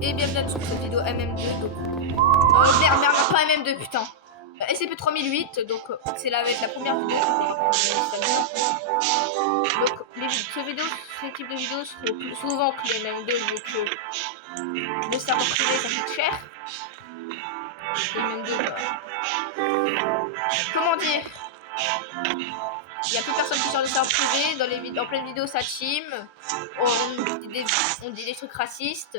Et bienvenue sur cette vidéo MM2. Donc, merde, pas MM2, putain. SCP-3008, donc c'est là avec la première vidéo. Donc, ce type de vidéos seront plus souvent que les MM2 vu que le serveur privé ça coûte cher. Les MM2, comment dire, il y a plus personne qui sort des serveurs privés. En pleine vidéo ça team. On dit des trucs racistes.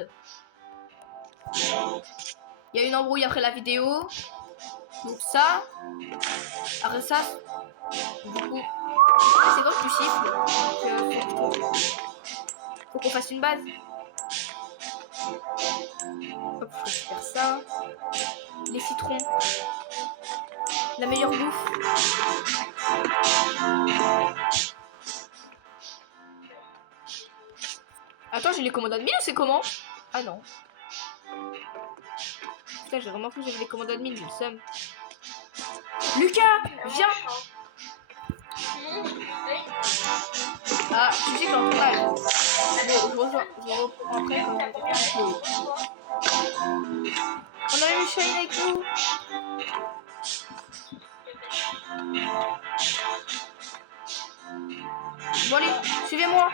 Il y a une embrouille après la vidéo. Donc ça. Après ça. Du coup. C'est bon que tu siffles. Faut qu'on fasse une base. Hop, je récupère ça. Les citrons. La meilleure bouffe. Attends, j'ai les commandes admin ou c'est comment? Ah non. Putain, j'ai vraiment cru que j'avais les commandes admin, j'ai le seum. Lucas, viens. Ah, tu sais qu'en tournage. Bon, je reprends après quand on a eu Shine avec nous. Bon allez, suivez-moi.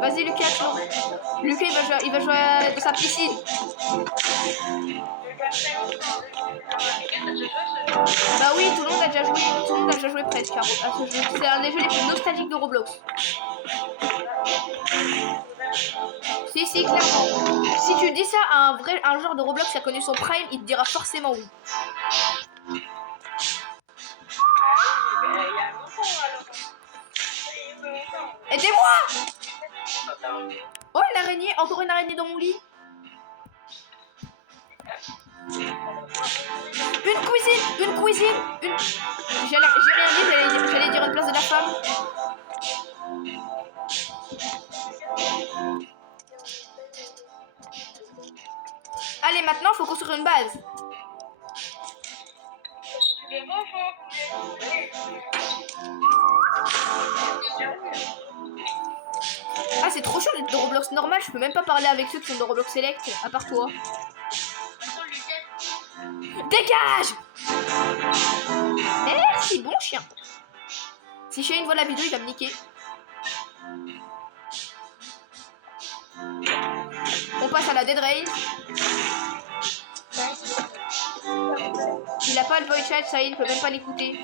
Vas-y Lucas, Lucas il va jouer dans sa piscine. Bah oui, tout le monde a déjà joué presque à ce jeu. C'est un des jeux les plus nostalgiques de Roblox. Si, clairement. Si tu dis ça à un joueur de Roblox qui a connu son prime, il te dira forcément oui. Aidez-moi! Oh, une araignée, encore une araignée dans mon lit. Une cuisine. J'ai rien dit, j'allais dire une place de la femme. Allez, maintenant, faut construire une base. Ah, c'est trop chaud d'être de Roblox normal, je peux même pas parler avec ceux qui sont de Roblox Select, à part toi. Dégage! Merci, bon chien. Si Shane voit la vidéo, il va me niquer. On passe à la Dead Rain. Il a pas le voice chat, ça y est, il peut même pas l'écouter.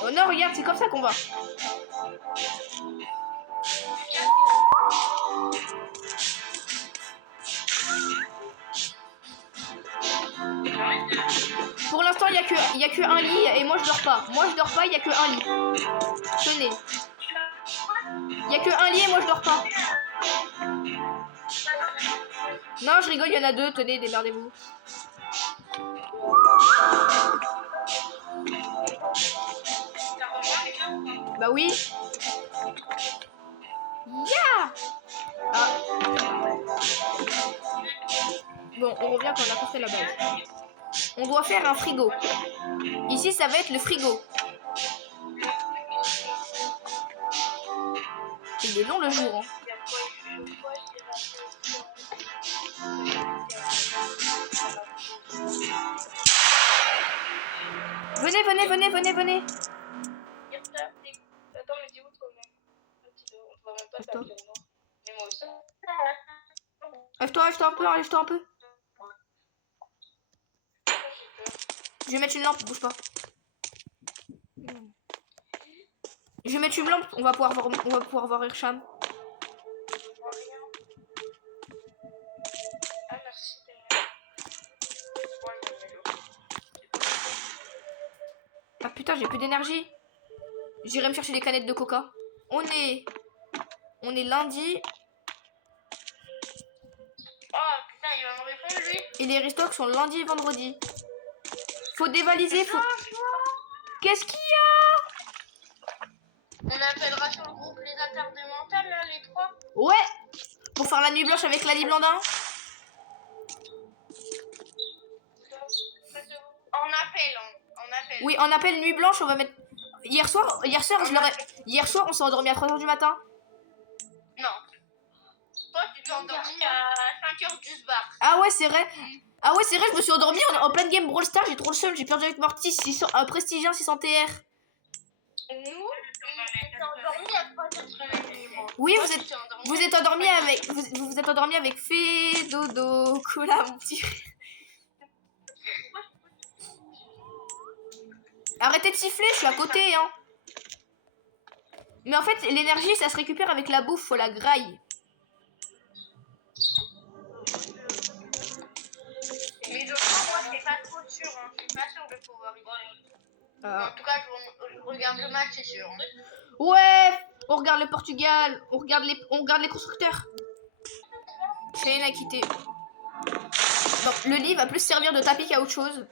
Oh non, regarde, c'est comme ça qu'on va. Pour l'instant, il y a que un lit et moi je dors pas. Il y a que un lit. Tenez. Il y a que un lit et moi je dors pas. Non, je rigole, il y en a deux. Tenez, démerdez-vous. Bah oui. Yeah. Ah. Bon, on revient quand on a construit la base. On doit faire un frigo. Ici, ça va être le frigo. Il est long le jour. Hein. Venez. Attends, mais dis où toi-même? On va même pas t'appeler, non? Mais moi aussi. Lève-toi un peu. Je vais mettre une lampe, bouge pas. Je vais mettre une lampe, on va pouvoir voir Hirsham. Ah, merci. Ah putain, j'ai plus d'énergie. J'irai me chercher des canettes de coca. On est lundi. Oh putain, il va me répondre lui. Et les restocks sont lundi et vendredi. Faut dévaliser, faut... Qu'est-ce qu'il y a? On appellera sur le groupe les attardés mentales là, les trois. Ouais. Pour faire la nuit blanche avec Lali Blandin. Oui, on appelle nuit blanche, on va mettre... Hier soir, on s'est endormi à 3h du matin. Non. Toi, tu t'es endormi à 5h du bar. Ah ouais, c'est vrai. Ah ouais, c'est vrai, je me suis endormi en pleine game Brawl Stars, j'ai trop le seum, j'ai perdu avec Morty, 600, Prestigien 600 TR. Nous, on s'est endormi à 3h du matin. Oui, vous êtes endormi avec... Vous êtes endormi avec Fé, Dodo, Cola, mon petit... Arrêtez de siffler, je suis à côté, hein. Mais en fait, l'énergie, ça se récupère avec la bouffe, faut la graille. Mais de moi, c'est pas trop sûr, hein. Je suis pas sûr de pouvoir y voir. En tout cas, je regarde le match, c'est sûr. Ouais, on regarde le Portugal, on regarde les constructeurs. Cheyenne a quitté. Bon, le lit va plus servir de tapis qu'à autre chose.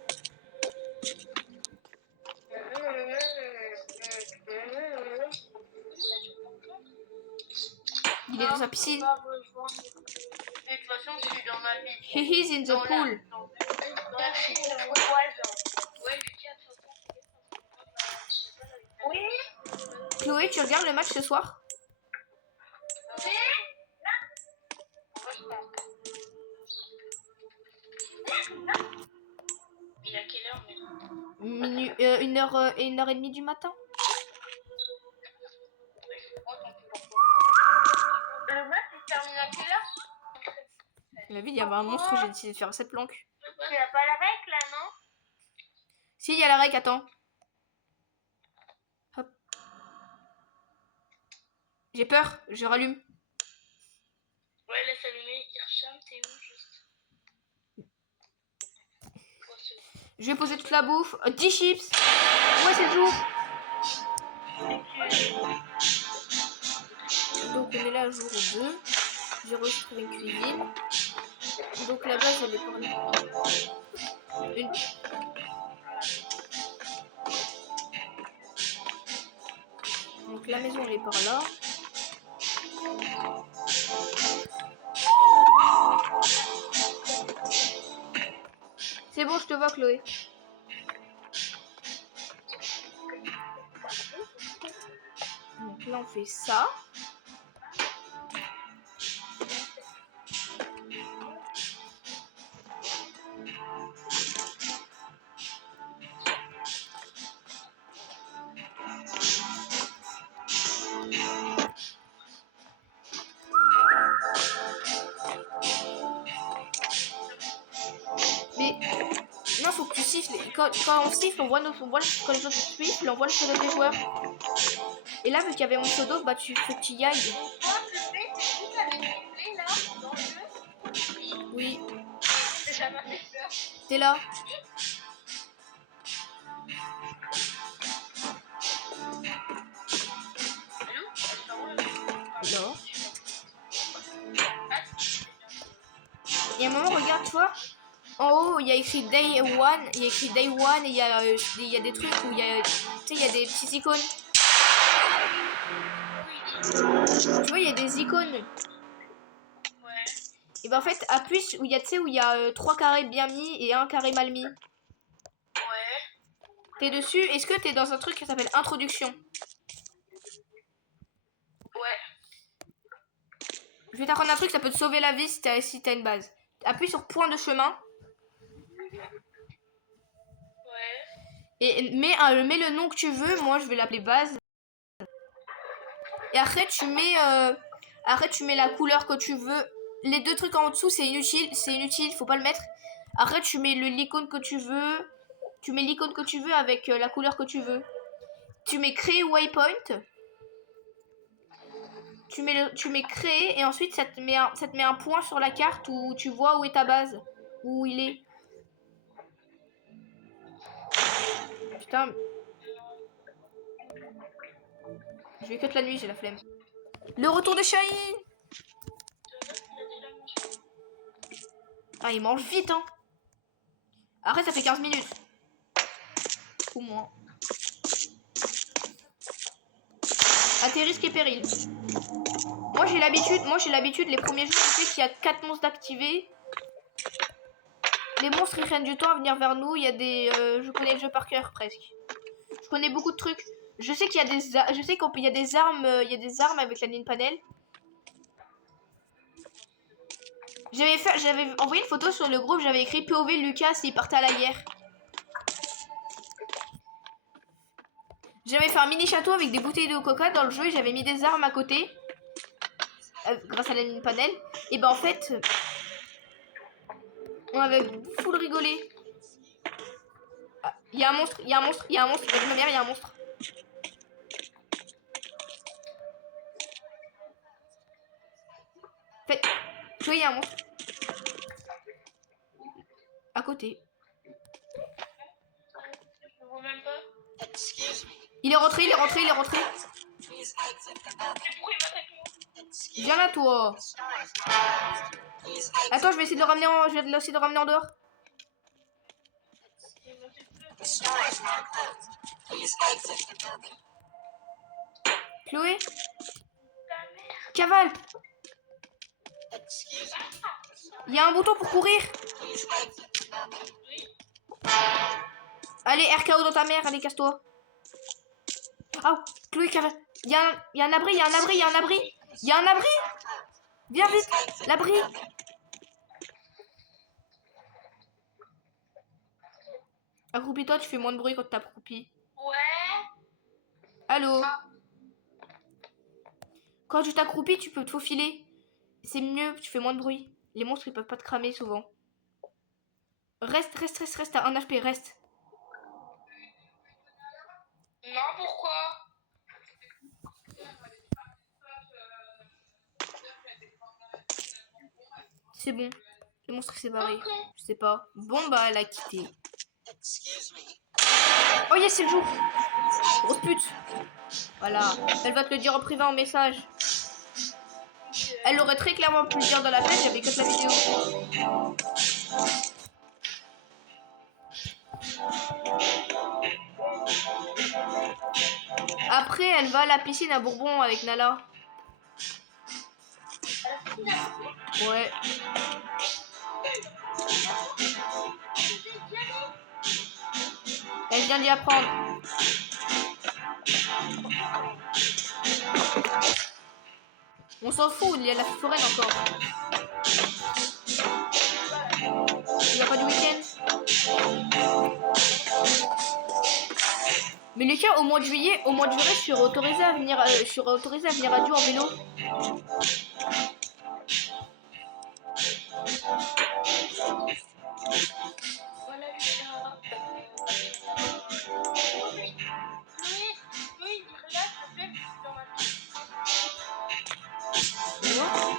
Il est dans sa piscine. De toute façon, je suis dans ma piscine. He is in the pool. Oui. Chloé, tu regardes le match ce soir? Oui. Il a quelle heure? Une heure et demie du matin. Le match il termine à quelle heure? La vie, il y avait un monstre, j'ai décidé de faire cette planque. Tu n'as pas la règle là, non? Si, il y a la règle, attends. Hop. J'ai peur, je rallume. Ouais, laisse allumer. Hirscham, t'es où juste? Je vais poser toute la bouffe. 10 chips. Ouais, c'est le jour. Donc, on est là, jour 2. J'ai réussi à trouver une cuisine. Donc, là-bas, j'allais parler. Donc, la maison, elle est par là. C'est bon, je te vois, Chloé. Donc là, on fait ça. Mais non, faut que tu siffles. Quand on siffle, on voit quand les autres sifflent, on voit le pseudo des joueurs. Et là, vu qu'il y avait mon pseudo, bah faut que tu y ailles. Oui. T'es là. Non. Et à un moment, regarde, tu vois, en haut, il y a écrit Day One, il y a écrit Day One, et il y a des trucs où il y a, tu sais, il y a des petites icônes. Tu vois, il y a des icônes. Ouais. Et ben en fait, appuie où il y a, tu sais, où il y a 3 carrés bien mis et 1 carré mal mis. Ouais. T'es dessus. Est-ce que t'es dans un truc qui s'appelle Introduction? Ouais. Je vais t'apprendre un truc, ça peut te sauver la vie si t'as une base. Appuie sur point de chemin. Ouais. Et mets le nom que tu veux. Moi, je vais l'appeler base. Et après, tu mets la couleur que tu veux. Les deux trucs en dessous, c'est inutile, faut pas le mettre. Après, tu mets l'icône que tu veux. Tu mets l'icône que tu veux avec la couleur que tu veux. Tu mets créer waypoint. Tu mets créer et ensuite ça te met un point sur la carte où tu vois où est ta base. Où il est. Putain. Je vais cut la nuit, j'ai la flemme. Le retour de Shaheen. Ah, il mange vite, hein. Après, ça fait 15 minutes. Ou moins. À tes risques et périls. Moi, j'ai l'habitude, les premiers jours, je sais qu'il y a 4 monstres d'activer. les monstres ils prennent du temps à venir vers nous. Il y a des, je connais le jeu par cœur presque. Je connais beaucoup de trucs. Je sais qu'il y a des, je sais qu'il y a des armes, avec la ligne panel. J'avais envoyé une photo sur le groupe. J'avais écrit POV Lucas s'il partait à la guerre. J'avais fait un mini château avec des bouteilles de coca dans le jeu et j'avais mis des armes à côté. Grâce à la ligne panel. Et ben en fait, on avait full rigolé. Il y a un monstre, il y a un monstre, il y a un monstre. Ma mère, il y a un monstre. Fait, tu vois, il y a un monstre. À côté. Il est rentré, il est rentré, il est rentré. Viens là, toi. Attends, je vais essayer de le ramener en, dehors. Chloé, cavale. Il y a un bouton pour courir. Allez, RKO dans ta mère, allez, casse-toi. Oh, Chloé, cavale. Il y a un abri, il y a un abri, il y a un abri. Il y a un abri. Viens vite, l'abri. Accroupis-toi, tu fais moins de bruit quand t'accroupis. Ouais. Allô. Quand tu t'accroupis, tu peux te faufiler. C'est mieux, tu fais moins de bruit. Les monstres, ils peuvent pas te cramer souvent. Reste à 1 HP, reste. Non, pourquoi? C'est bon. Le monstre s'est barré. Okay. Je sais pas. Bon, bah, elle a quitté. Oh yes, c'est le jour. Grosse pute. Voilà. Elle va te le dire en privé en message. Elle aurait très clairement pu le dire dans la page, j'avais que la vidéo. Après, elle va à la piscine à Bourbon avec Nala. Ouais. Elle vient d'y apprendre. On s'en fout, il y a la foraine encore. Il n'y a pas du week-end. Mais Lucas, au mois de juillet, je suis autorisée à venir, à Dieu en vélo.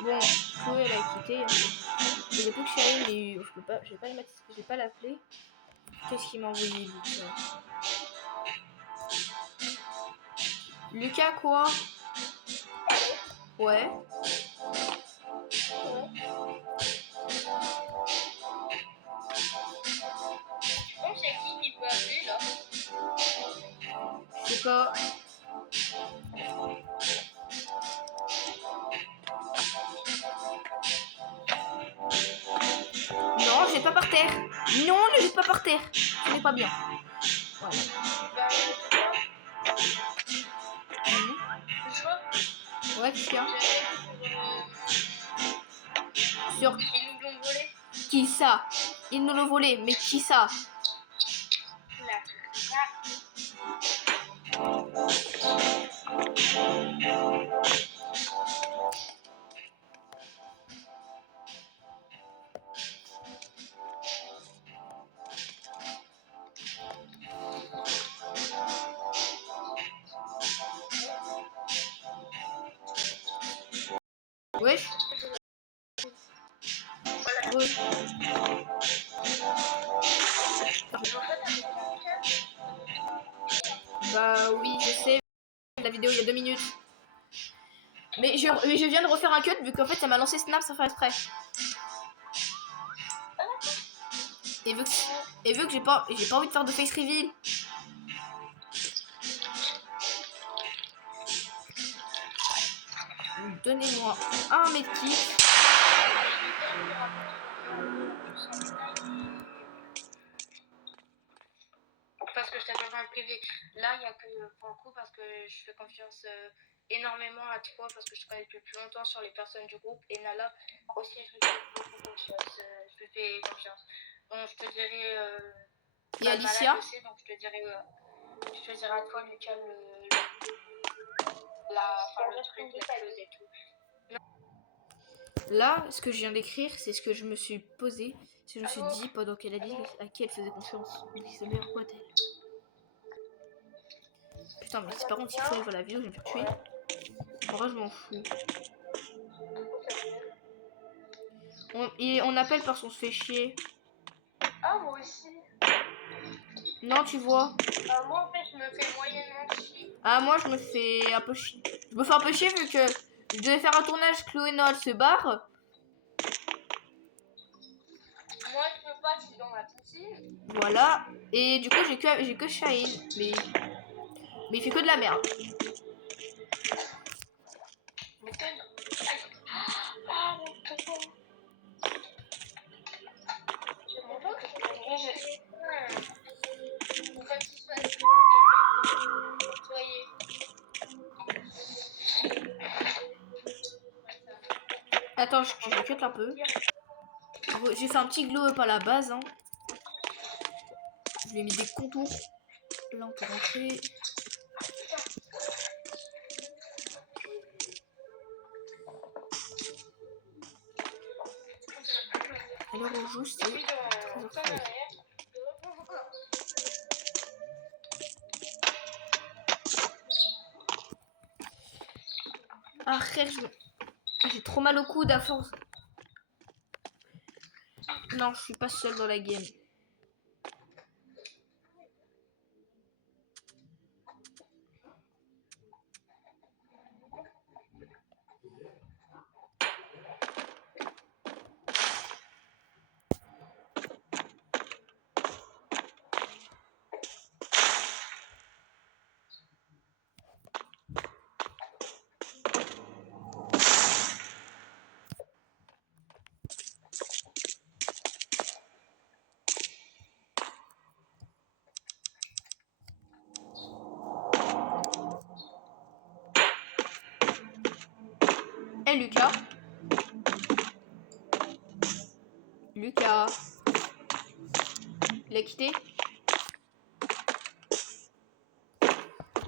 Bon, Chloé elle a quitté. Il y a plus que Charlie, mais je peux pas, je vais pas l'appeler. Qu'est-ce qu'il m'a envoyé Lucas? Lucas quoi? Ouais. C'est qui peut appeler là? Je sais pas. Non, jette pas par terre. Non, ne jette pas par terre. Ce n'est pas bien. Voilà. Ouais, qu'est-ce qu'il y a? Sur... Ils nous l'ont volé. Qui ça? Ils nous l'ont volé, mais qui ça? Wesh. Ouais. Bah oui, je sais. La vidéo il y a 2 minutes. Mais je viens de refaire un cut vu qu'en fait ça m'a lancé Snap sans faire exprès. Et vu que j'ai pas envie de faire de face reveal. Donnez-moi un medkit. t'as quelqu'un de privé. Là, il n'y a que pour le coup parce que je fais confiance énormément à toi parce que je te connais depuis plus longtemps sur les personnes du groupe. Et Nala aussi, je lui fais beaucoup confiance. Je lui fais confiance. Bon, je te dirais. Et Alicia? Aussi, donc je te dirais à toi, Lucas, le truc, la clause et tout. Là, ce que je viens d'écrire, c'est ce que je me suis posé. Ce que je me suis dit pendant qu'elle a dit à qui elle faisait confiance. Donc c'est sa meilleure pote, elle. Putain, mais si par contre, il faut voir la vidéo, je vais me faire tuer. En vrai, je m'en fous. On appelle parce qu'on se fait chier. Ah, moi aussi. Non, tu vois. Moi, en fait, je me fais moyennement chier. Ah, moi, je me fais un peu chier. Je me fais un peu chier vu que je devais faire un tournage, Chloé Noël se barre. Moi, je peux pas, je suis dans la piscine. Voilà. Et du coup, j'ai que Shaheen. Mais il fait que de la merde. Ah, mon tonton. Je comprends que c'est pas comme si soit nettoyé. Attends, je cut un peu. J'ai fait un petit glow up à la base. Hein. Je lui ai mis des contours. Là, on peut rentrer. Alors, on joue, c'est 13h13. Ah, frère, j'ai trop mal au coude à force. Non, je suis pas seule dans la game. Eh, Lucas. Lucas. Il a quitté?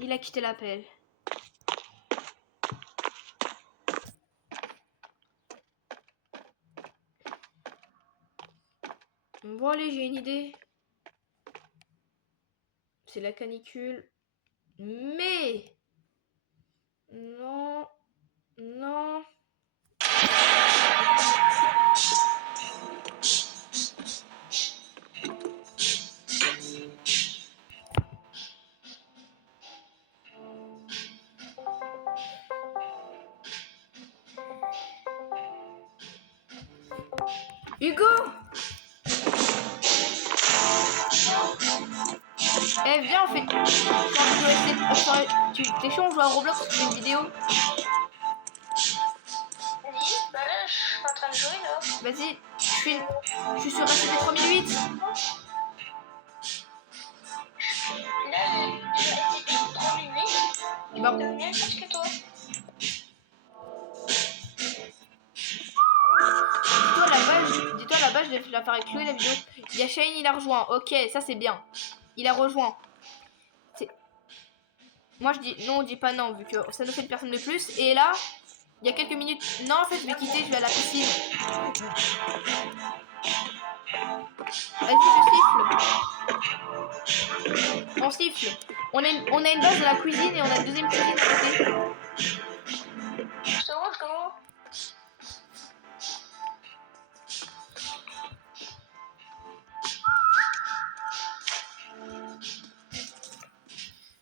Il a quitté l'appel. Bon, allez, j'ai une idée. C'est la canicule. Mais... Non... Non... Hugo! Eh, viens, on fait... T'es chaud, on joue à Roblox, on fait une vidéo. Oui, bah là, je suis en train de jouer, là. Vas-y, je suis sur SCP 3008. Là, je suis SCP 3008. Bon. T'as bien chose que toi. Dis-toi à la base, je vais la faire avec Chloé la vidéo. Il y a Shane, il a rejoint. Ok, ça c'est bien. Il a rejoint. Moi je dis non, on dit pas non, vu que ça nous fait une personne de plus. Et là, il y a quelques minutes. Non, en fait, je vais quitter, je vais à la piscine. Vas-y, je siffle. On siffle. On a une base de la cuisine et on a une deuxième cuisine à côté. C'est bon, comment?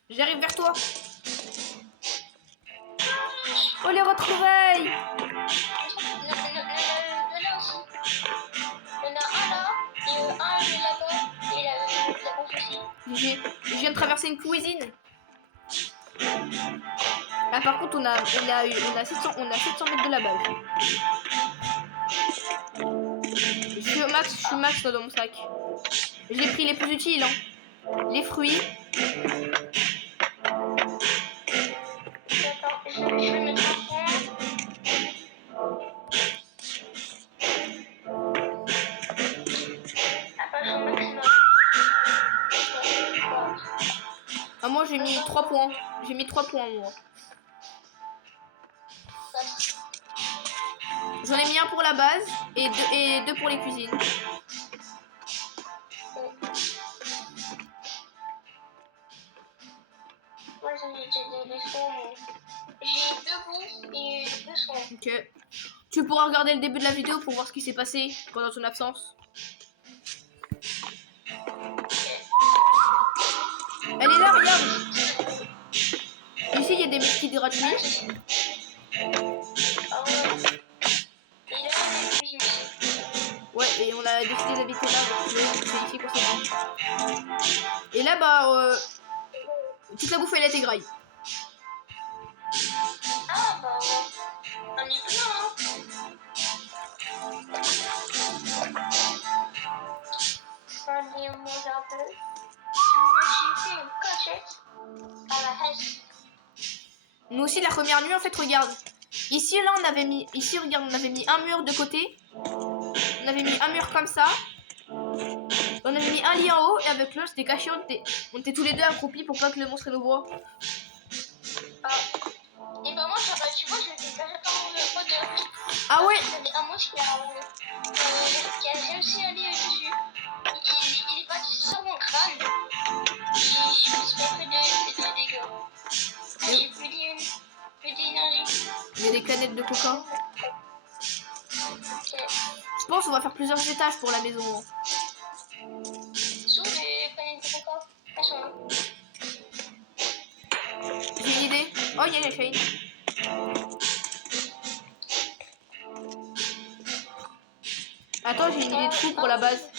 J'arrive vers toi. Oh, les retrouvailles. Là aussi. Il y en a un là, et un là-bas, et la grosse aussi. Je viens de traverser une cuisine. Là par contre on a 700 mètres de la base. Je suis max là, dans mon sac. J'ai pris les plus utiles hein. les fruits. D'accord, je vais mettre un point. Après, je vais maximum. Ah, moi j'ai mis 3 points. J'ai mis 3 points moi. J'en ai mis un pour la base et deux pour les cuisines. Moi, j'ai des soins. J'ai 2 bouffe et 2 soins. Ok. Tu pourras regarder le début de la vidéo pour voir ce qui s'est passé pendant ton absence. Elle est là, regarde. Ici, il y a des kits gratuits. Ah ouais. Et là, on est cuisine aussi. Ouais, et on a décidé d'habiter là, donc c'est ici qu'on s'est dit. Et là, bah, toute la bouffe, elle a été graille. Ah bah ouais. On y peut, hein. On va manger un peu. Je me suis fait une cachette à la hache. Nous aussi, la première nuit, en fait, regarde. Ici, là, on avait mis, ici, regarde, on avait mis un mur de côté. On avait mis un mur comme ça. On avait mis un lit en haut et avec l'autre, c'était caché. On était tous les deux accroupis pour pas que le monstre nous voit. Ah. Et bah moi, tu vois, je m'étais caché par mon pote. Ah ouais. Il y avait un monstre qui a réussi à aller dessus. Il est parti sur mon crâne. Et je me suis fait que de dégâts. J'ai plus d'énergie. Il y a des canettes de coca. Ok. Je pense qu'on va faire plusieurs étages pour la maison. Sous les canettes de coca. Elles sont là. J'ai une idée. Oh, il y a les chaînes. Attends, j'ai une idée de fou pour la base.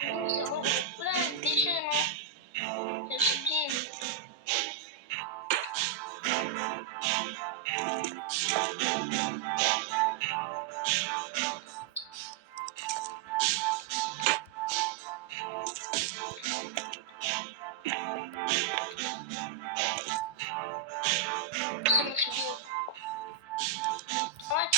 C'est bon. Oula, déchets, non. Je suis bien. C'est bon, je suis bien. Ouais.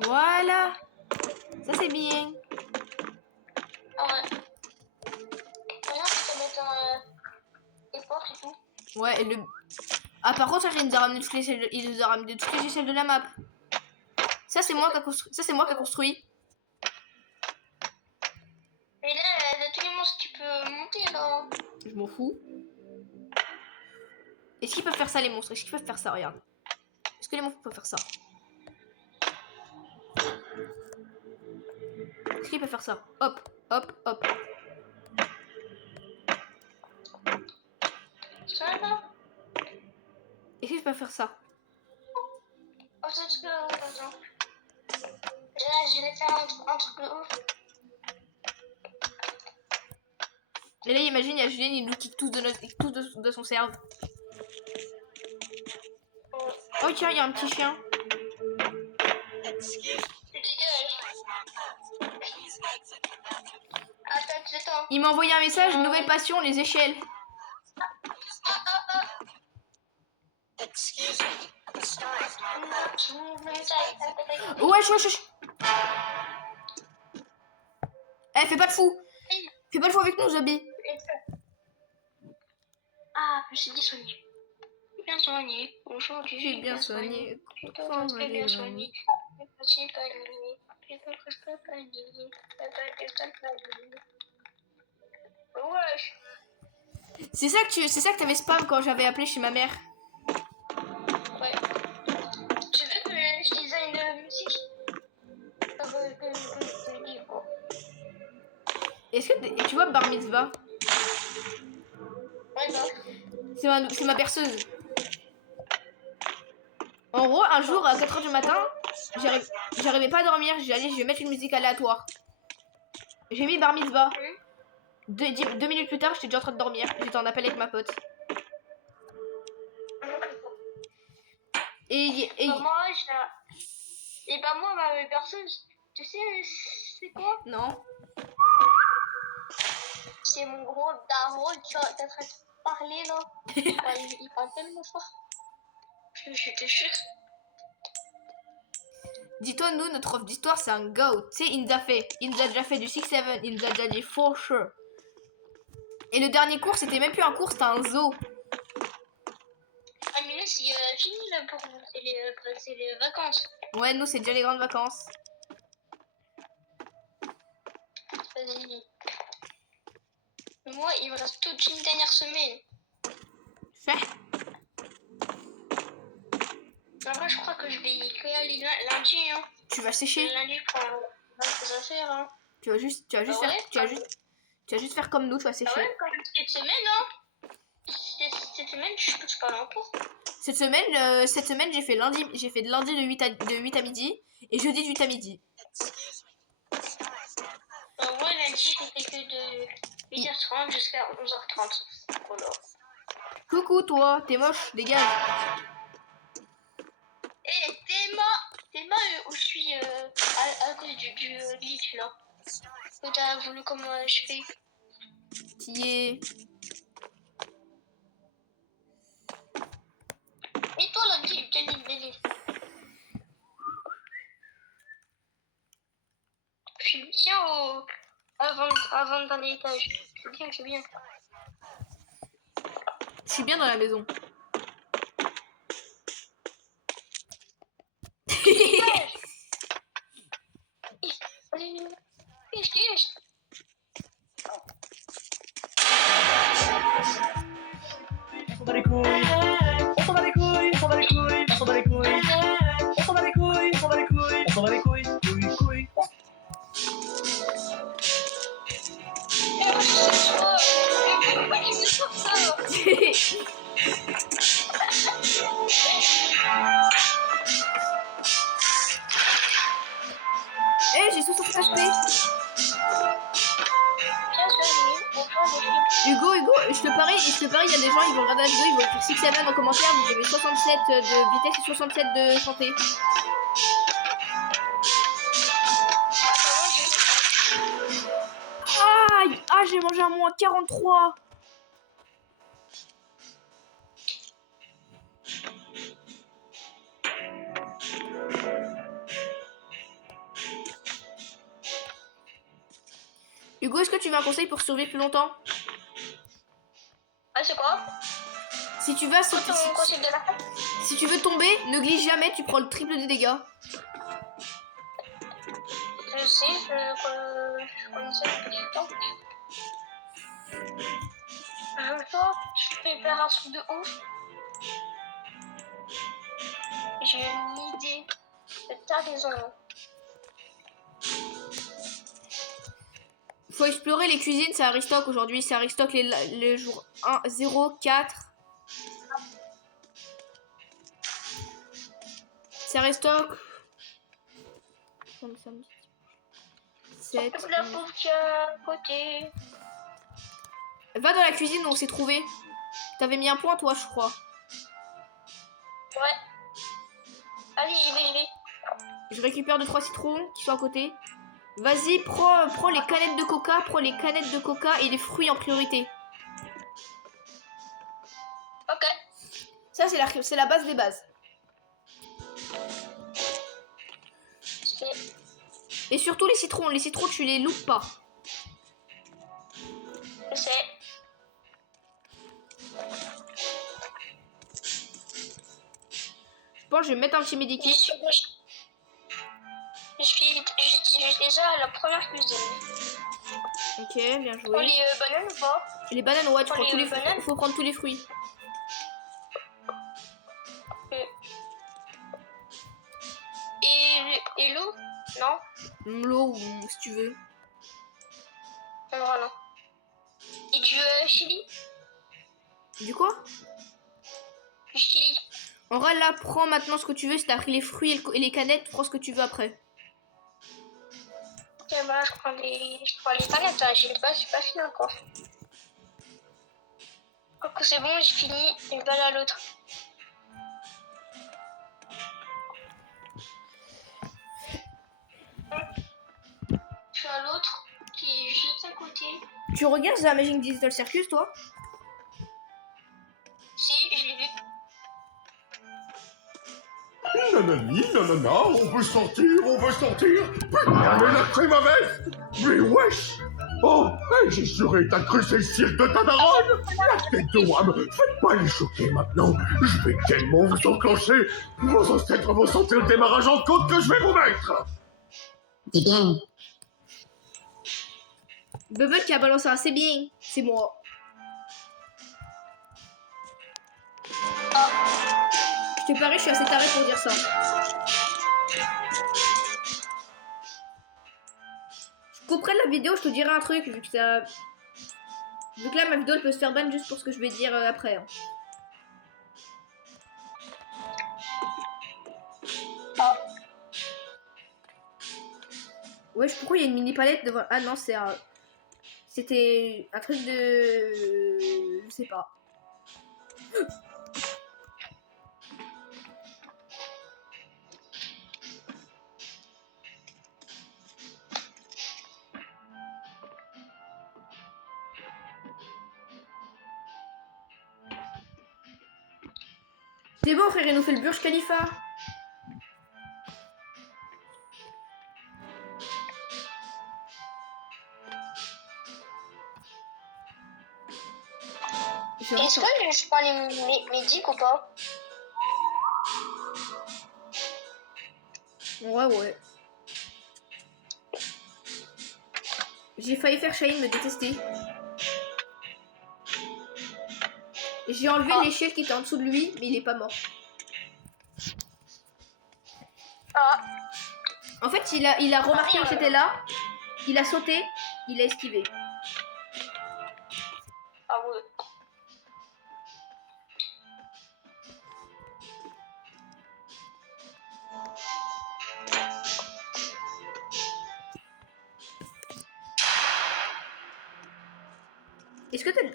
Voilà. Ça, c'est bien. Ah ouais. Maintenant, tu peux mettre les portes et tout. Ouais, et le... Ah, par contre, ça, il nous a ramené toutes les échelles de la map. Ça, c'est moi qui a construit. Ça, c'est moi qui a construit. Et là, tous les monstres, tu peux monter là. Je m'en fous. Est-ce qu'ils peuvent faire ça, les monstres? Est-ce qu'ils peuvent faire ça? Regarde. Est-ce que les monstres peuvent faire ça? Est-ce qu'ils peuvent faire ça? Hop, hop, hop. Ça va? Est-ce qu'ils peuvent faire ça? Oh, c'est ce que. Attends. Là, je vais faire un truc de ouf. Et là, imagine, il y a Julien, il nous kick tous de son cerveau. Oh, tiens, il y a un petit chien. Tu dégages. Attends. Il m'a envoyé un message, nouvelle passion, les échelles. Wesh, wesh, wesh. Eh, fais pas de fou. Fais pas de fou avec nous, Zabi. Ah, je suis bien soignée. Bien soignée. Aujourd'hui, Je suis bien soignée. Je suis bien soignée. Je suis pas liée. Je suis presque pas liée. Wesh. C'est ça que t'avais spam quand j'avais appelé chez ma mère. Ouais. Tu veux que je design la musique? Que libre. Est-ce que tu vois Bar Mitzvah? Ouais, bah. C'est ma perceuse. En gros, un jour à 4h du matin, j'arrivais pas à dormir. J'ai dit, je vais mettre une musique aléatoire. J'ai mis Bar Mitzvah. 2 minutes plus tard, j'étais déjà en train de dormir. J'étais en appel avec ma pote. Et Bah, moi, et bah, moi, ma personne, tu sais, c'est quoi? non. C'est mon gros daron qui est en train de parler là. Il parle tellement fort. Je te jure. Dis-toi, nous, notre prof d'histoire, c'est un goat. Tu sais, il nous a déjà fait du 6-7. Il nous a déjà dit for sure. Et le dernier cours, c'était même plus un cours, c'était un zoo. Ah, mais là, c'est fini là pour vous. C'est les vacances. Ouais, nous, c'est déjà les grandes vacances. Vas-y. Moi, il me reste toute une dernière semaine. Fait. En vrai, je crois que je vais y aller lundi. Hein. Tu vas sécher. Lundi, je prends des affaires. Hein. Tu vas juste Ah faire, ouais, tu vas juste faire comme nous, tu vas sécher. Ah ouais, comme cette semaine, hein. Cette semaine, je peux pas aller en cours. Cette semaine, j'ai fait de lundi de 8 à midi et jeudi de 8 à midi. Moi, lundi, j'ai fait que de 8h30 jusqu'à 11h30. Voilà. Coucou toi, t'es moche, dégage. Eh, t'es mort où je suis à cause du glitch là. Que t'as voulu comme je fais. Qui est... Et toi là, Jenny. Je suis bien avant le dernier étage. Je suis bien. Je suis bien dans la maison. On s'en bat les couilles, on s'en bat les couilles, on s'en bat les couilles, on s'en bat les couilles, on s'en bat les couilles, on s'en bat les couilles, on s'en bat les couilles, couilles. Eh, j'ai 60 HP. Hugo, je te parie, il y a des gens, ils vont regarder la vidéo, ils vont écrire 6-7 en commentaire, vous avez 67 de vitesse et 67 de santé. Aïe! Ah, j'ai mangé un moins 43. Hugo, est-ce que tu veux un conseil pour survivre plus longtemps? Ah, c'est quoi? Si tu vas sauter, si tu veux tomber, ne glisse jamais, tu prends le triple de dégâts. Je sais, je connaissais depuis le temps. Je vais faire un truc de ouf. J'ai une idée. T'as raison. Faut explorer les cuisines, c'est Aristoc aujourd'hui, c'est Aristoc les jours 1, 0, 4. C'est Aristoc. 7. La pauvre qui est à côté. Va dans la cuisine où on s'est trouvé. T'avais mis un point toi, je crois. Ouais. Allez, j'y vais. Je récupère 2-3 citrons qui sont à côté. Vas-y, prends les canettes de coca, et les fruits en priorité. Ok. Ça, c'est la base des bases. Et surtout les citrons, tu les loupes pas. Je sais. Je pense que je vais mettre un petit medikit. J'utilise déjà la première cuisine. Ok, bien Pour joué. les bananes ou pas? Et les bananes, ouais, tu pour prends les tous les bananes. fruits. Faut prendre tous les fruits. Et l'eau? Non? L'eau, ou si tu veux. Voilà. Et du chili? Du quoi? Du chili. En vrai, là, prends maintenant ce que tu veux. Si t'as pris les fruits et les canettes, prends ce que tu veux après. Ok, bah je prends les palettes, hein. J'ai pas fini encore. Quand c'est bon, j'ai fini, je vais aller à l'autre. Je suis à l'autre, qui est juste à côté. Tu regardes The Amazing Digital Circus, toi? Si, je l'ai vu. Nanani, nanana, on veut sortir, on veut sortir. Putain, mais la crème à veste. Mais wesh. Oh, hey, j'ai juré, t'as cru c'est le cirque de ta daronne. La tête de Wam, faites pas les choquer maintenant. Je vais tellement vous enclencher. Vos ancêtres vont sentir le démarrage en côte que je vais vous mettre. Dis bien. Bubble qui a balancé assez bien. C'est moi. Je te parie, je suis assez taré pour dire ça. Je couperai la vidéo, je te dirai un truc, vu que ça... Vu que là, ma vidéo, elle peut se faire ban juste pour ce que je vais dire après. Hein. Wesh, pourquoi il y a une mini palette devant... Ah non, c'est un... C'était un truc de... Je sais pas. C'est bon, frère, il nous fait le Burj Khalifa. Est-ce que je prends les dicks ou pas? Ouais. J'ai failli faire Shaheen me détester. J'ai enlevé l'échelle qui était en dessous de lui, mais il est pas mort. En fait, il a remarqué que j'étais là, il a sauté, il a esquivé. Ah ouais.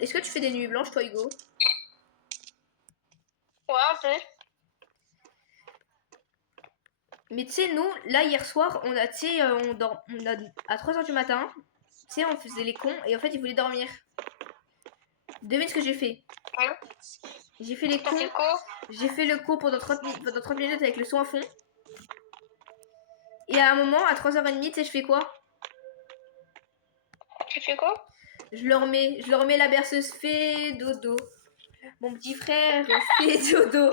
Est-ce que tu fais des nuits blanches, toi, Hugo? Ouais, un peu. Mais tu sais, nous, là, hier soir, on a, tu sais, à 3h du matin, tu sais, on faisait les cons, et en fait, ils voulaient dormir. Devine ce que j'ai fait. Hein? J'ai fait les T'as cons. fait quoi? J'ai fait le cours pendant 30 minutes avec le son à fond. Et à un moment, à 3h30, tu sais, je fais quoi? Tu fais quoi? Je leur mets la berceuse, fais dodo. Mon petit frère, fais dodo.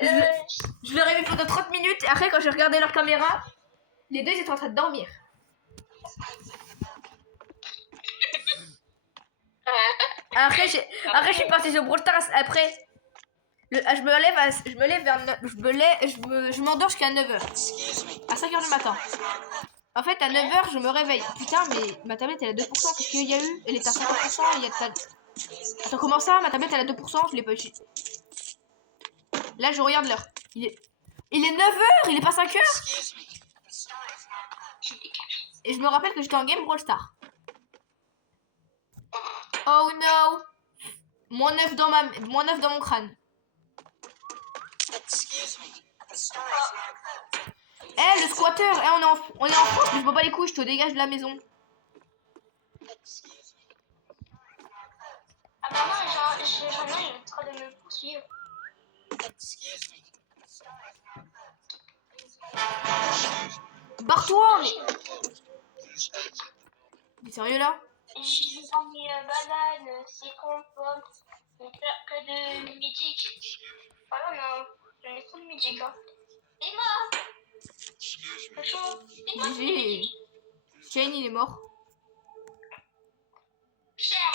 Je leur ai mis pendant 30 minutes. Et après, quand j'ai regardé leur caméra, les deux, ils étaient en train de dormir. Après, je suis partie sur Brawl Stars. Après, je m'endors jusqu'à 9h. À 5h du matin. En fait, à 9h, je me réveille. Putain, mais ma tablette, elle est à 2%. Qu'est-ce qu'il y a eu? Elle est à 50%. Attends, comment ça? Ma tablette, elle est à 2%. Je l'ai pas utilisée. Là, je regarde l'heure. Il est 9h. Il est pas 5h. Et je me rappelle que j'étais en game Brawl Stars. Oh no. Moins 9 dans mon crâne. Eh, le squatter, on est en France, mais je vois pas les couilles, je te dégage de la maison. Ah bah moi, j'en ai, il est en train de me poursuivre. Barre-toi, mais... T'es sérieux là? J'ai mis banane, citron, pomme, que de midic. Ah non, j'en ai trop de midic, hein. Emma! Franchement, Emma, GG. Shane, il est mort. cher!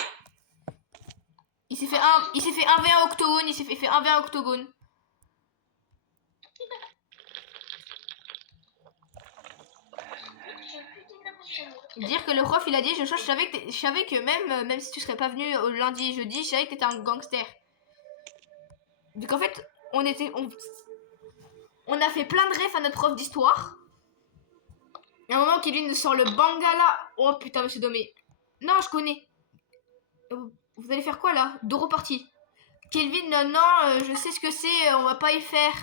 Il s'est fait un v1 octogone. Il s'est fait un v1 octogone. Dire que le prof il a dit, je savais que même si tu serais pas venu au lundi et jeudi, je savais que t'étais un gangster. Donc en fait, on a fait plein de refs à notre prof d'histoire. Et à un moment, Kevin sort le Bangala. Oh putain, monsieur Domé. Non, je connais. Vous allez faire quoi là? Doro parti. Kelvin, non, je sais ce que c'est, on va pas y faire.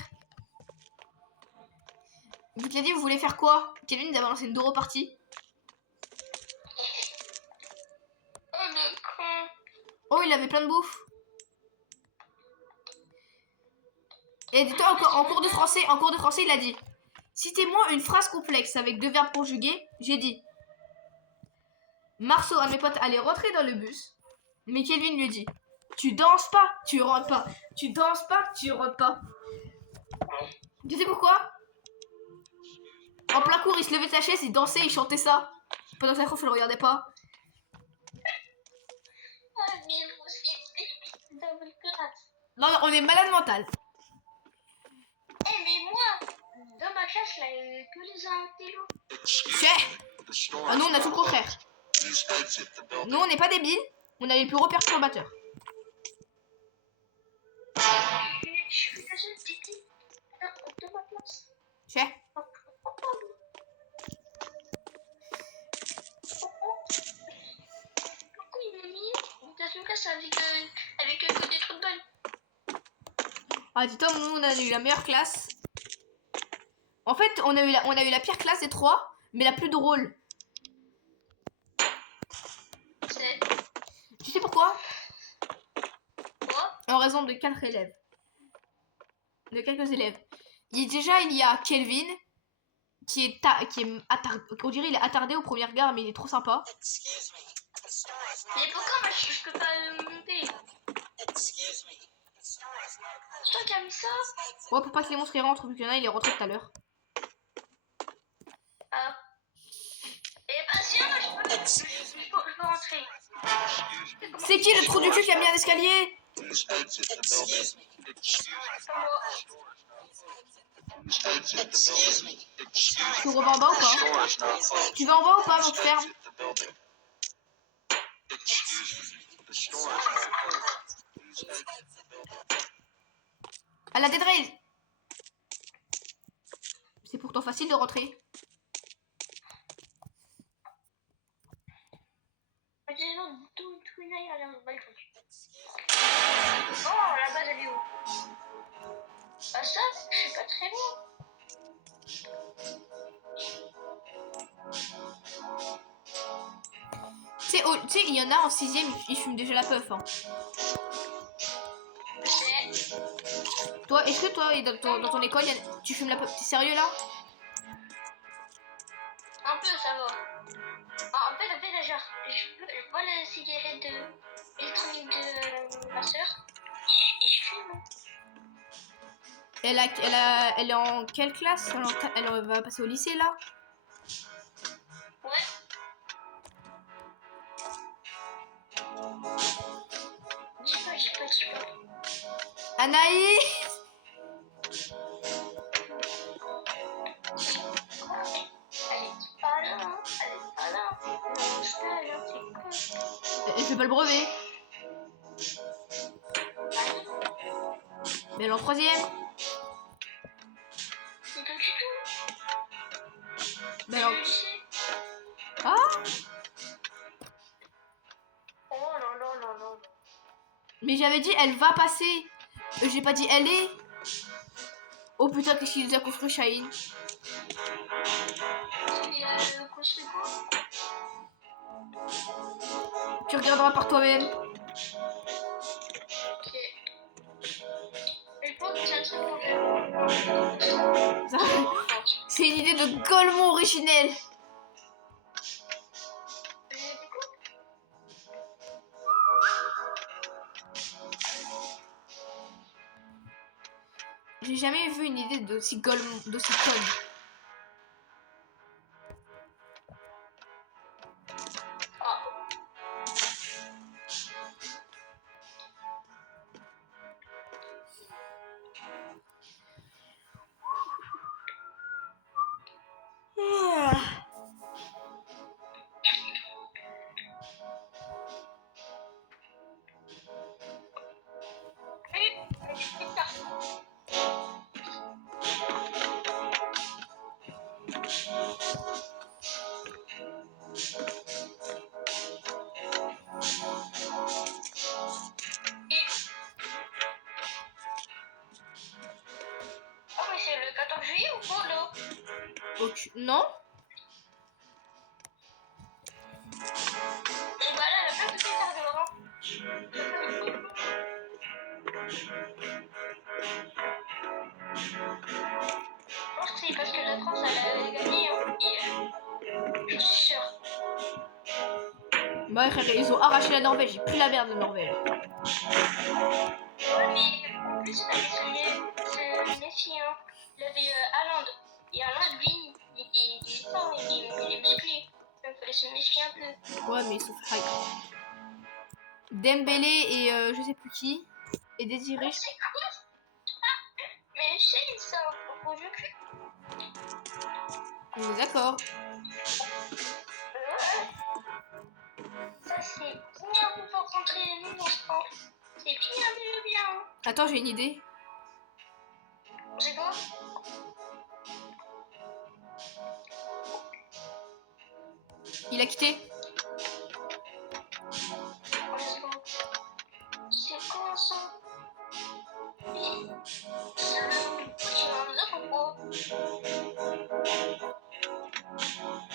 Vous l'avez dit, vous voulez faire quoi? Kelvin, vous avez lancé une Doro partie. Oh le con! Oh, il avait plein de bouffe. Et dis-toi, en cours de français, il a dit: citez-moi une phrase complexe avec deux verbes conjugués. J'ai dit: Marceau à mes potes allait rentrer dans le bus. Mais Kelvin lui dit: tu danses pas, tu rentres pas. Tu danses pas, tu rentres pas. Tu sais pourquoi? En plein cours, il se levait de sa chaise, il dansait, il chantait ça. Pendant que la prof, elle le regardait pas. Ah, mais vous êtes double classe. Non, on est malade mental. Eh, mais moi, dans ma classe, là, que les intellos. Chais. Ah, nous, on a tout le contraire. Nous, on n'est pas débiles, on a les plus gros perturbateurs. Je suis la seule titi de ma classe. Chais. Pourquoi il m'a mis dans une classe avec que des trucs bonnes? Ah, dis-toi, nous, on a eu la meilleure classe. En fait, on a eu la pire classe des trois, mais la plus drôle. C'est Tu sais pourquoi? quoi? En raison de 4 élèves. De quelques élèves. Déjà, il y a Kelvin, qui est attardé. On dirait il est attardé au premier regard, mais il est trop sympa. Mais pourquoi moi je peux pas le monter? C'est toi qui as mis ça? Ouais, pour pas que les monstres y rentrent, vu qu'il y en a, il est rentré tout à l'heure. Ah. Et bah si, moi je peux rentrer. C'est qui le trou du cul qui a mis un escalier? Tu vas en bas ou pas? Tu vas en bas ou pas, mon ferme? À la dédrail. C'est pourtant facile de rentrer. Oh, la base elle est où? Ah ça, je suis pas très loin. Tu sais, il y en a en 6ème, ils fument déjà la puff. Hein. Toi, est-ce que toi, dans ton école, tu fumes la puff? T'es sérieux là? Un peu, ça va. Ah, en fait, là, genre, je vois la cigarette électronique de ma soeur et je fume. Elle est en quelle classe? Elle va passer au lycée là? Ouais. Dis pas. Anaïs! Elle est pas là, hein. Elle est pas là. C'est con. Elle fait pas le brevet. Mais elle est en 3ème. C'est pas du tout. Mais alors... Je sais. Ah! Oh là. Mais j'avais dit elle va passer. J'ai pas dit elle est. Oh putain, qu'est-ce qu'il nous a construit, Shaheen? Il a construit quoi? Tu regarderas par toi-même. Ok. Mais je pense que c'est un truc C'est une idée de Golemont originelle. J'ai jamais vu une idée d'aussi conne. Ah. Ah mais c'est le 14 juillet ou quoi là? Non? Et bah là, le plus tard dehors. Je pense que c'est parce que la France elle a gagné hein. Je suis sûre. Bah frère, ils ont arraché la Norvège, j'ai plus la merde de Norvège. Ouais mais en plus ce Messi hein, il avait Haaland. Et Haaland lui, il est fort, il est musclé. Donc il fallait se méfier un peu. Ouais, mais ils sont fait hype. Dembélé et je sais plus qui. Et Désiré. C'est quoi? Mais je sais, c'est un gros jeu cul. On est d'accord. Ça c'est bien pour faire rentrer nous dans ce camp. C'est bien. Attends, j'ai une idée. C'est quoi? Il a quitté. C'est quoi ça? C'est le petit Hamza ou quoi?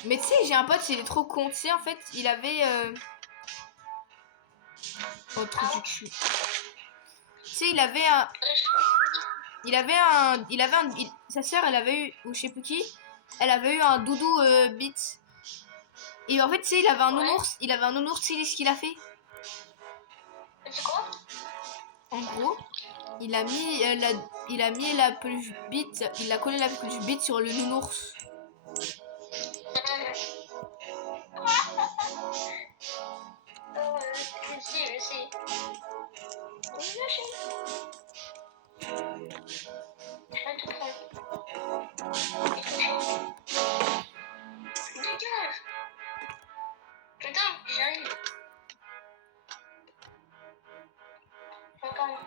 Mais tu sais, j'ai un pote, il est trop con. Tu sais, en fait, il avait. Oh, trop du cul. Tu sais, il avait un. Sa sœur, elle avait eu. Ou je sais plus qui. Elle avait eu un doudou bit. Et en fait, tu sais, il avait un nounours. Il avait un nounours, tu sais ce qu'il a fait? C'est quoi? En gros, il a mis la peluche bite. Il a collé la peluche bite sur le nounours. Je sais. Je vais tout prendre. Dégage. Putain, j'arrive. Encore.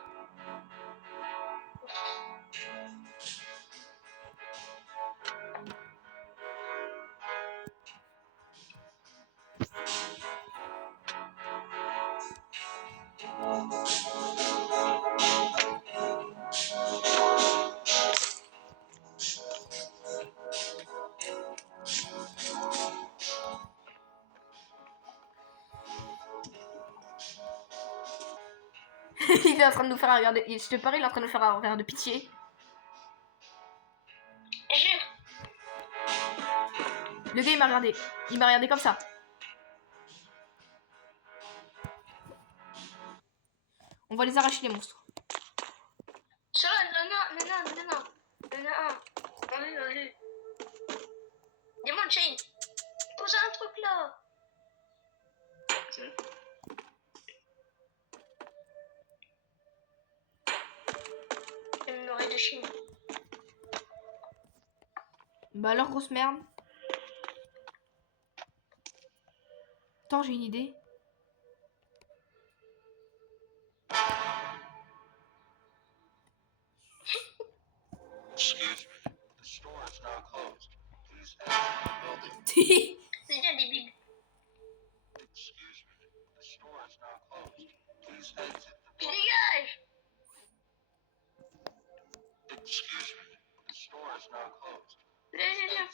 Il est en train de nous faire un regard de... Je te parie, il est en train de nous faire un regard de pitié. Jure. Le gars, il m'a regardé. Il m'a regardé comme ça. On va les arracher, les monstres. Ça, non. Allez. Demande Shane. Pose un truc là. Une oreille de chine. Bah alors, grosse merde. Attends, j'ai une idée. C'est bien débile. Puis dégage. Viens.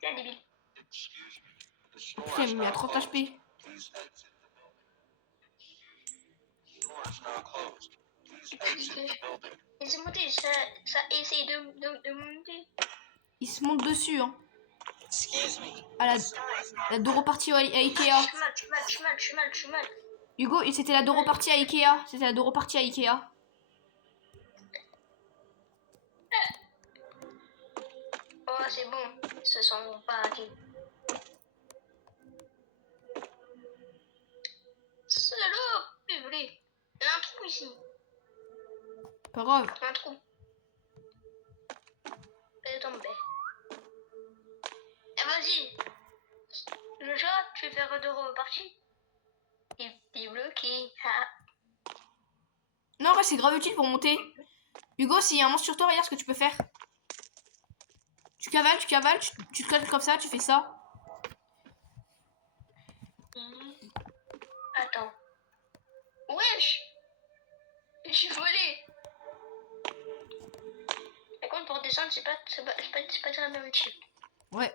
Bien débile. Putain, il met à 30 HP. Et c'est monté, ça essaye de monter. Il se monte dessus, hein. À la deux reparties à Ikea. Je suis mal. Hugo, c'était la Doro partie à Ikea. C'était la Doro partie à Ikea. Oh, c'est bon. Ils se sont pas arrêtés. Salope, purée. Il y a un trou ici. Pas grave. Un trou. Elle est tombée. Eh, vas-y. Le chat, tu veux faire de repartie? Il est bloqué. Ah. Non, ouais, c'est grave utile pour monter. Hugo, s'il y a un monstre sur toi, regarde ce que tu peux faire. Tu cavales, tu te colles comme ça, tu fais ça. Attends. Wesh! Je suis volé. Par contre, pour descendre, c'est pas très bien utile. Ouais.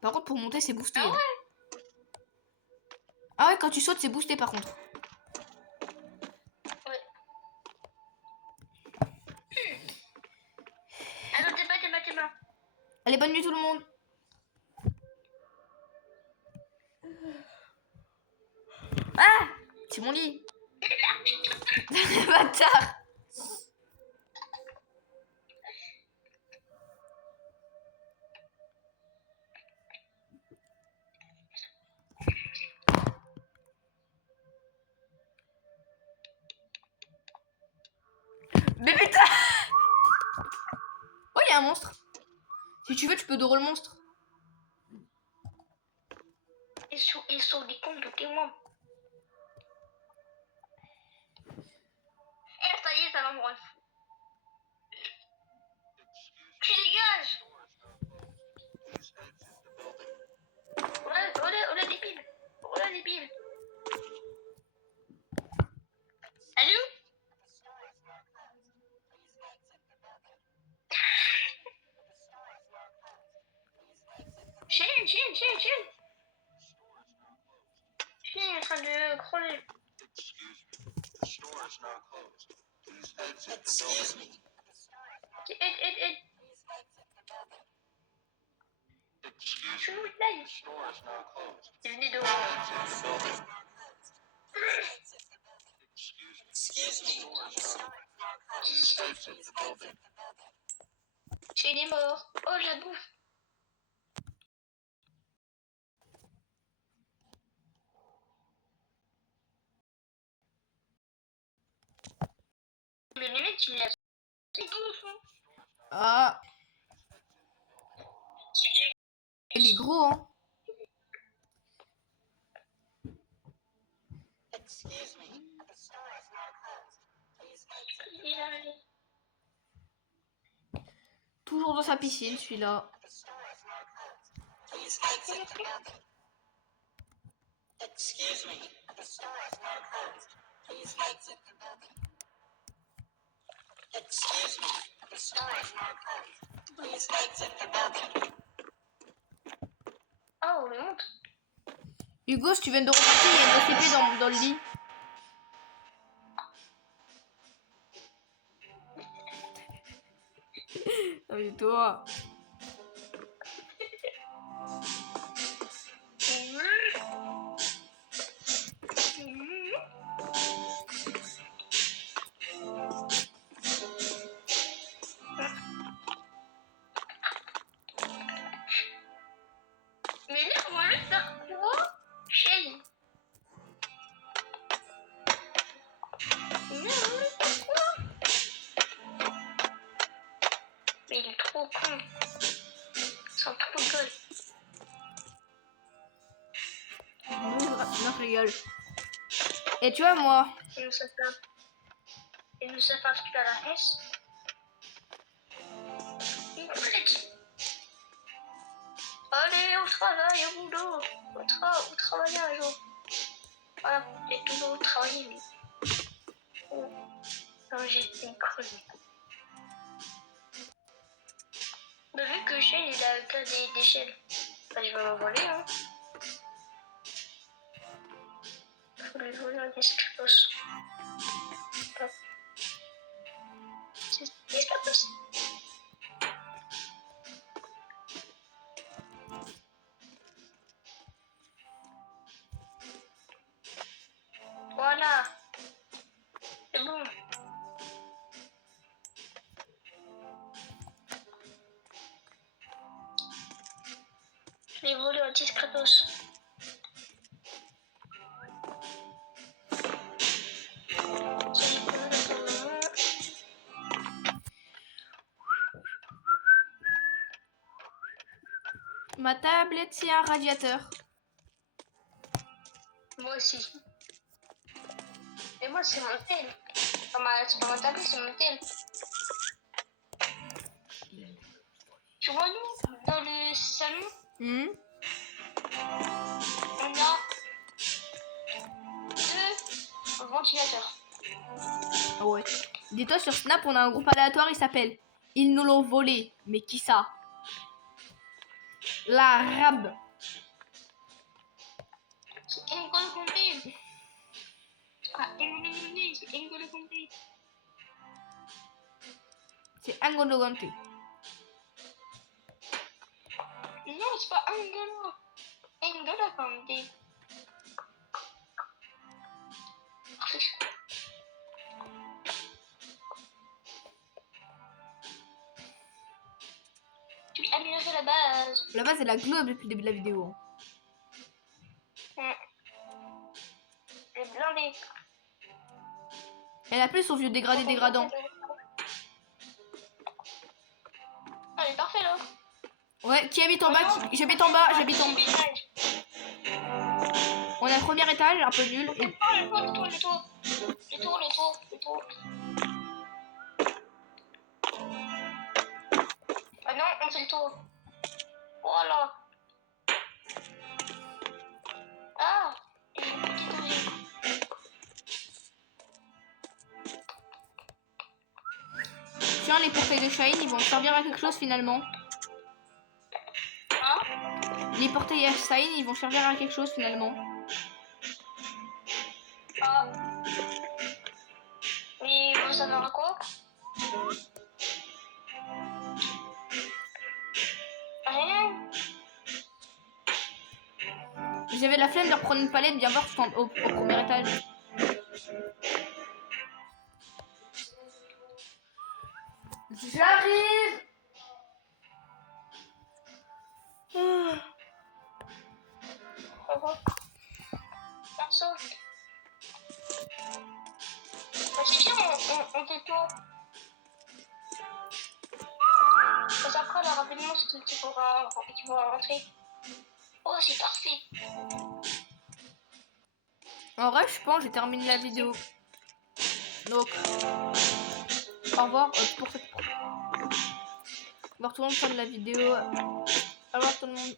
Par contre, pour monter, c'est boosté. Ah hein. ouais? Ah ouais, quand tu sautes, c'est boosté par contre. Ouais. Attends, tes mains. Allez, bonne nuit tout le monde. Ah! C'est mon lit. Bâtard. Mais putain! Oh, il y a un monstre. Si tu veux, tu peux dorer le monstre. Ils sont des comptes de témoins. Eh, ça y est, ça va me rendre fou. Tu dégages! Oh là, débile! Oh là, débile! Allô? Chien est en train de crawler. Aide. Je suis où, là? Il venait de où? Il est mort. Oh, la bouffe. Mais le mec, il l'a. C'est bouffe. Ah. Il est gros, hein. Il a allé. Toujours dans sa piscine, celui-là. Oh, le montre. Hugo, si tu viens de repartir, il y a une OCP dans le lit. Ah mais toi. Mais là, on va le faire quoi? Shane. Mais il est trop con. Sans trop de gueule. Non, je rigole. Et tu vois, moi. Il nous a fait un truc à la S. Une collègue. Allez, au travail, au boulot. Au travail un jour. Voilà, j'ai toujours travaillé, mais. Oh. Non, j'ai une creuse. Bah, vu que Shane, il a que des déchets. Bah, je vais m'envoler, hein. Faut lui voler un escapos. Escapos. Les volets anti-Kratos. Ma tablette, c'est un radiateur. Moi aussi. Et moi, c'est mon tel. C'est pas ma tablette, c'est mon tel. Tu vois, nous, dans le salon, Hmm. on a 2 ventilateurs. Ouais. Dis-toi, sur Snap, on a un groupe aléatoire, il s'appelle Ils nous l'ont volé. Mais qui ça? L'arabe. C'est N'Golo Kanté. Ah, c'est N'Golo Kanté. C'est N'Golo Kanté. Non, c'est pas N'Golo. N'Golo Kanté. Tu peux améliorer la base. La base, c'est la globe depuis le début de la vidéo. Le blindé. Elle a plus son vieux dégradé dégradant. Ah, elle est parfait là. Ouais, qui habite en bas? J'habite en bas, j'habite en bas. On a le premier étage, un peu nul. Et... Le tour. Ah non, on fait le tour. Voilà. Ah, j'ai une petite oreille. Tiens, les portails de Shine, ils vont servir à quelque chose finalement. Hein? Les portails à Shine, ils vont servir à quelque chose finalement. Ah. Mais vous savez à quoi? Rien. J'avais la flemme de reprendre une palette, bien voir au premier étage. J'arrive. Perso. Bah, c'est bien, on fait tout. Parce qu'après, là, rapidement, tu pourras rentrer. Oh, c'est parfait. En vrai, je pense que j'ai terminé la vidéo. Donc, au revoir pour cette... Au revoir tout le monde pour la vidéo. Au revoir tout le monde.